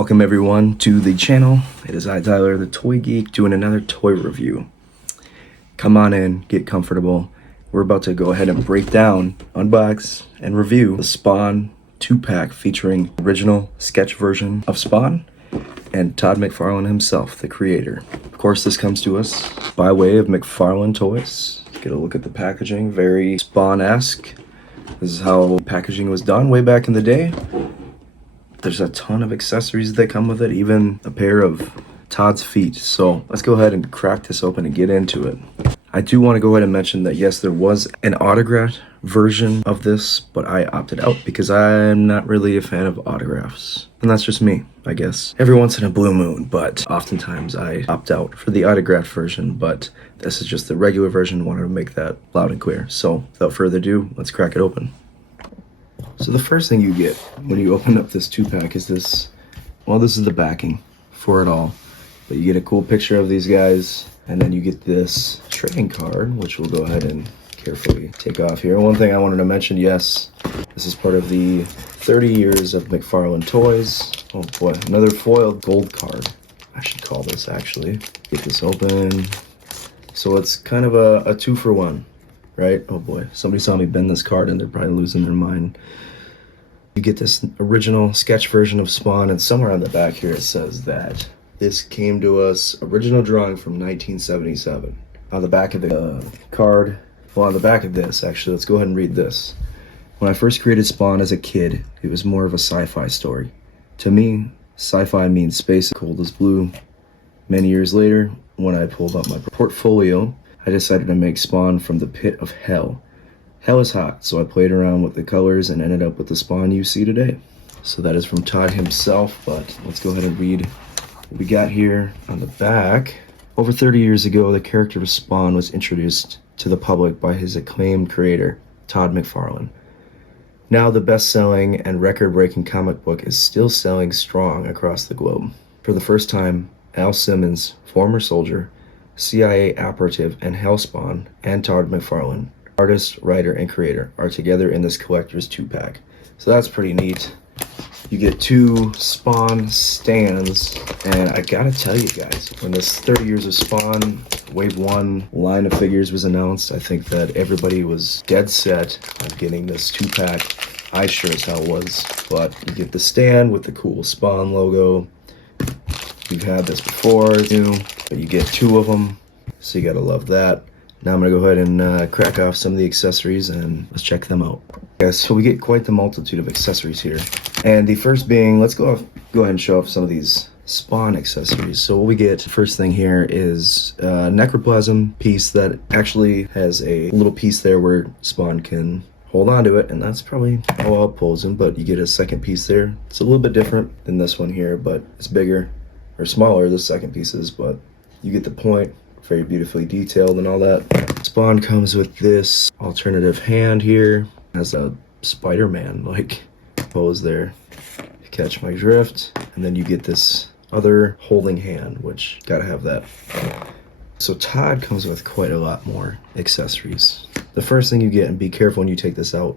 Welcome everyone to the channel. It is I, Tyler, the Toy Geek, doing another toy review. Come on in, get comfortable. We're about to go ahead and break down, unbox, and review the Spawn 2-pack featuring original sketch version of Spawn and Todd McFarlane himself, the creator. Of course, this comes to us by way of McFarlane Toys. Get a look at the packaging, very Spawn-esque. This is how packaging was done way back in the day. There's a ton of accessories that come with it, even a pair of Todd's feet. So let's go ahead and crack this open and get into it. I do want to go ahead and mention that yes, there was an autographed version of this, but I opted out because I'm not really a fan of autographs. And that's just me, I guess. Every once in a blue moon, but oftentimes I opt out for the autographed version, but this is just the regular version. Wanted to make that loud and clear. So without further ado, let's crack it open. So the first thing you get when you open up this 2-pack is this, well, this is the backing for it all. But you get a cool picture of these guys, and then you get this trading card, which we'll go ahead and carefully take off here. One thing I wanted to mention, yes, this is part of the 30 years of McFarlane Toys. Oh boy, another foiled gold card. I should call this actually. Get this open. So it's kind of a 2-for-1, right? Oh boy, somebody saw me bend this card and they're probably losing their mind. You get this original sketch version of Spawn, and somewhere on the back here it says that this came to us, original drawing from 1977. On the back of the card, well, on the back of this, actually, let's go ahead and read this. When I first created Spawn as a kid, it was more of a sci-fi story. To me, sci-fi means space cold as blue. Many years later, when I pulled out my portfolio, I decided to make Spawn from the pit of hell. Hell is hot, so I played around with the colors and ended up with the Spawn you see today. So that is from Todd himself, but let's go ahead and read what we got here on the back. Over 30 years ago, the character of Spawn was introduced to the public by his acclaimed creator, Todd McFarlane. Now the best-selling and record-breaking comic book is still selling strong across the globe. For the first time, Al Simmons, former soldier, CIA operative, and Hellspawn, and Todd McFarlane, artist, writer, and creator, are together in this collector's 2-pack. So that's pretty neat. You get 2 Spawn stands, and I gotta tell you guys, when this 30 years of Spawn Wave 1 line of figures was announced, I think that everybody was dead set on getting this 2-pack. I sure as hell was. But you get the stand with the cool Spawn logo. You've had this before, too, but you get 2 of them, so you gotta love that. Now I'm gonna go ahead and crack off some of the accessories and let's check them out. Yeah, so we get quite the multitude of accessories here. And the first being, let's go ahead and show off some of these Spawn accessories. So what we get, first thing here is a necroplasm piece that actually has a little piece there where Spawn can hold on to it, and that's probably how I'll pose him, but you get a second piece there. It's a little bit different than this one here, but it's bigger, or smaller, the second piece is, but you get the point. Very beautifully detailed and all that. Spawn comes with this alternative hand here. Has a Spider-Man like pose there. Catch my drift. And then you get this other holding hand, which gotta have that. So Todd comes with quite a lot more accessories. The first thing you get, and be careful when you take this out,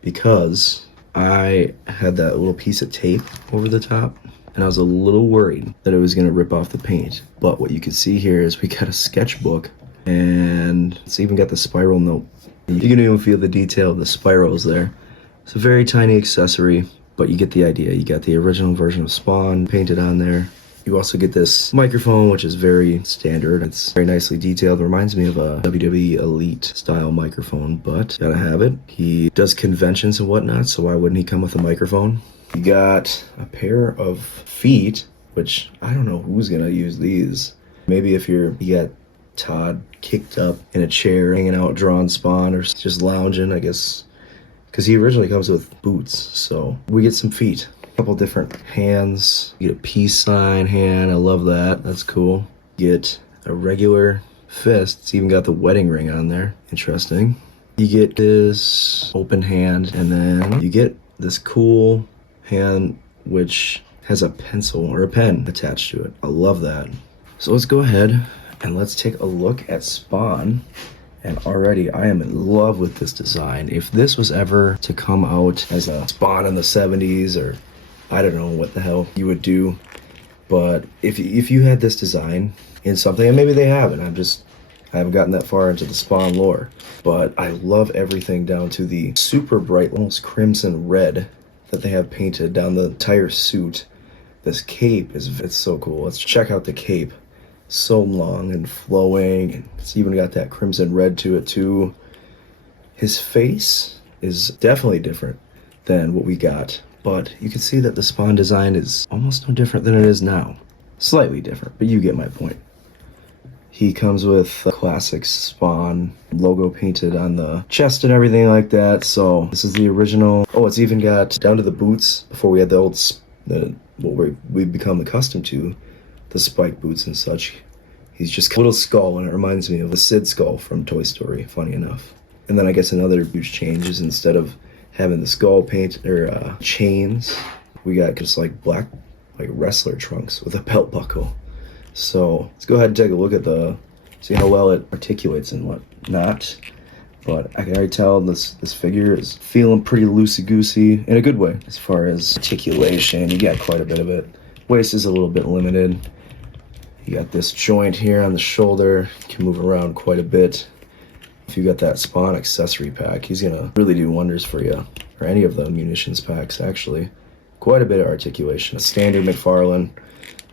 because I had that little piece of tape over the top, and I was a little worried that it was going to rip off the paint. But what you can see here is we got a sketchbook, and it's even got the spiral note. You can even feel the detail of the spirals there. It's a very tiny accessory, but you get the idea. You got the original version of Spawn painted on there. You also get this microphone, which is very standard. It's very nicely detailed. It reminds me of a WWE Elite style microphone, but gotta have it. He does conventions and whatnot, so why wouldn't he come with a microphone? You got a pair of feet, which I don't know who's gonna use these. Maybe if you got Todd kicked up in a chair, hanging out, drawing Spawn, or just lounging, I guess. Because he originally comes with boots, so we get some feet. A couple different hands. You get a peace sign hand, I love that, that's cool. You get a regular fist, it's even got the wedding ring on there, interesting. You get this open hand, and then you get this cool hand which has a pencil or a pen attached to it. I love that. So let's go ahead and let's take a look at Spawn. And already I am in love with this design. If this was ever to come out as a Spawn in the 70s or I don't know what the hell you would do, but if you had this design in something, and maybe they haven't, I haven't gotten that far into the Spawn lore, but I love everything down to the super bright, almost crimson red that they have painted down the entire suit. This cape it's so cool. Let's check out the cape. So long and flowing, and it's even got that crimson red to it too. His face is definitely different than what we got, but you can see that the Spawn design is almost no different than it is now. Slightly different, but you get my point. He comes with a classic Spawn logo painted on the chest and everything like that. So this is the original. Oh, it's even got down to the boots. Before we had the old, what we've become accustomed to, the spike boots and such. He's just a little skull, and it reminds me of the Sid skull from Toy Story, funny enough. And then I guess another huge change is instead of having the skull paint or chains, we got just like black, like wrestler trunks with a belt buckle. So let's go ahead and take a look at see how well it articulates and whatnot. But I can already tell this figure is feeling pretty loosey-goosey in a good way. As far as articulation, you got quite a bit of it. Waist is a little bit limited. You got this joint here on the shoulder, can move around quite a bit. If you got that Spawn accessory pack, he's gonna really do wonders for you, or any of the munitions packs actually. Quite a bit of articulation. A standard McFarlane.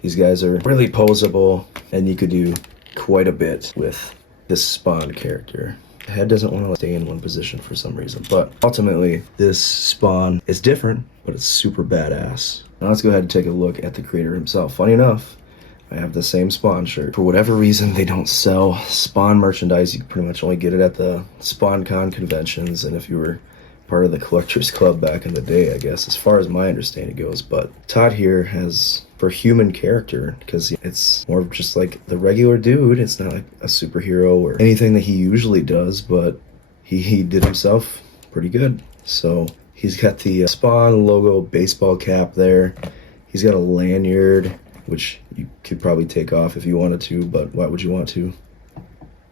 These guys are really posable, and you could do quite a bit with this Spawn character. The head doesn't want to stay in one position for some reason, but ultimately this Spawn is different, but it's super badass. Now let's go ahead and take a look at the creator himself. Funny enough, I have the same Spawn shirt. For whatever reason, they don't sell Spawn merchandise. You can pretty much only get it at the SpawnCon conventions, and if you were part of the collectors club back in the day, I guess, as far as my understanding goes. But Todd here has, for human character, because it's more of just like the regular dude. It's not like a superhero or anything that he usually does, but he did himself pretty good. So he's got the Spawn logo baseball cap there. He's got a lanyard, which you could probably take off if you wanted to, but why would you want to?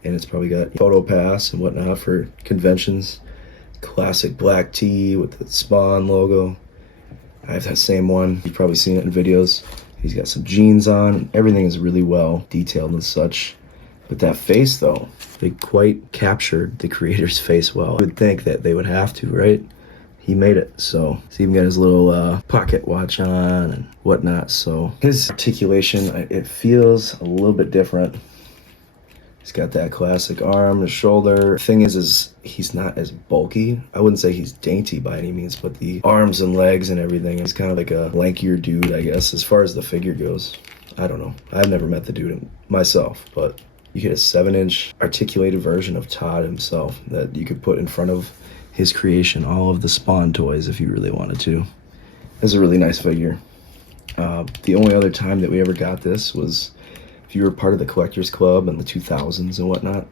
And it's probably got photo pass and whatnot for conventions. Classic black tee with the Spawn logo. I have that same one. You've probably seen it in videos. He's got some jeans on. Everything is really well detailed and such. But that face, though, they quite captured the creator's face well. You would think that they would have to, right? He made it. So he's even got his little pocket watch on and whatnot. So his articulation, it feels a little bit different. He's got that classic arm, the shoulder. Thing is he's not as bulky. I wouldn't say he's dainty by any means, but the arms and legs and everything, he's kind of like a lankier dude, I guess, as far as the figure goes. I don't know. I've never met the dude myself, but you get a 7-inch articulated version of Todd himself that you could put in front of his creation, all of the Spawn toys, if you really wanted to. It's a really nice figure. The only other time that we ever got this was if you were part of the collectors club in the 2000s and whatnot.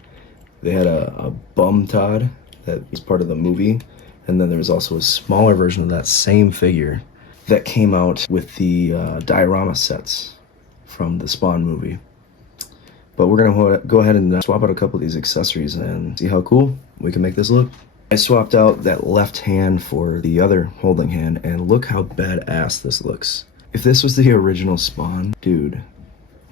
They had a bum Todd that was part of the movie, and then there was also a smaller version of that same figure that came out with the diorama sets from the Spawn movie. But we're gonna go ahead and swap out a couple of these accessories and see how cool we can make this look. I swapped out that left hand for the other holding hand, and look how badass this looks. If this was the original Spawn, dude,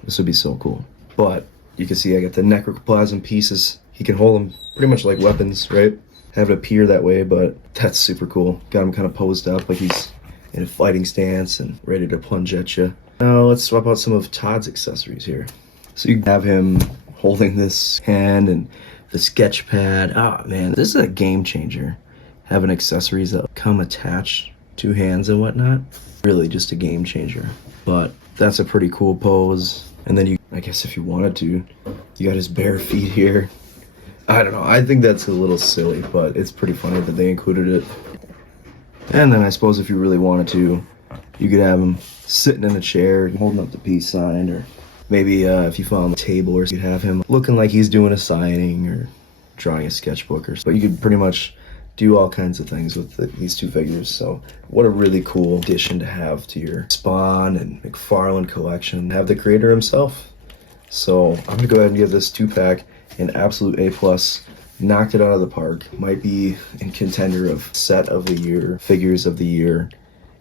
this would be so cool. But you can see I got the necroplasm pieces. He can hold them pretty much like weapons, right? Have it appear that way, but that's super cool. Got him kind of posed up like he's in a fighting stance and ready to plunge at you. Now let's swap out some of Todd's accessories here. So you can have him holding this hand and the sketch pad. Ah, man, this is a game changer. Having accessories that come attached to hands and whatnot. Really just a game changer. But that's a pretty cool pose. And then I guess if you wanted to, you got his bare feet here. I don't know, I think that's a little silly, but it's pretty funny that they included it. And then I suppose if you really wanted to, you could have him sitting in a chair, holding up the peace sign, or maybe if you found the table, or you could have him looking like he's doing a signing or drawing a sketchbook or so. But you could pretty much do all kinds of things with these two figures. So what a really cool addition to have to your Spawn and McFarlane collection. Have the creator himself. So I'm gonna go ahead and give this 2-pack an absolute A+. Knocked it out of the park. Might be in contender of set of the year, figures of the year,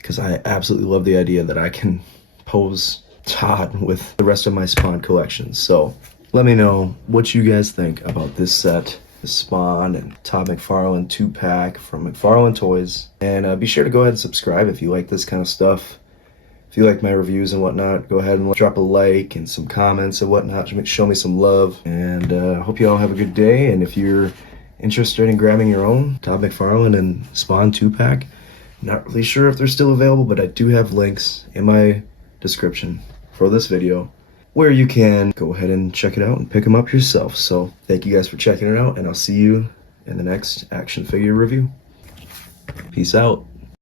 because I absolutely love the idea that I can pose Todd with the rest of my Spawn collection. So let me know what you guys think about this set, the Spawn and Todd McFarlane 2-pack from McFarlane Toys. And be sure to go ahead and subscribe if you like this kind of stuff. If you like my reviews and whatnot, go ahead and drop a like and some comments and whatnot to show me some love. And I hope you all have a good day. And if you're interested in grabbing your own Todd McFarlane and Spawn 2-pack, not really sure if they're still available, but I do have links in my description for this video where you can go ahead and check it out and pick them up yourself. So thank you guys for checking it out, and I'll see you in the next action figure review. Peace out.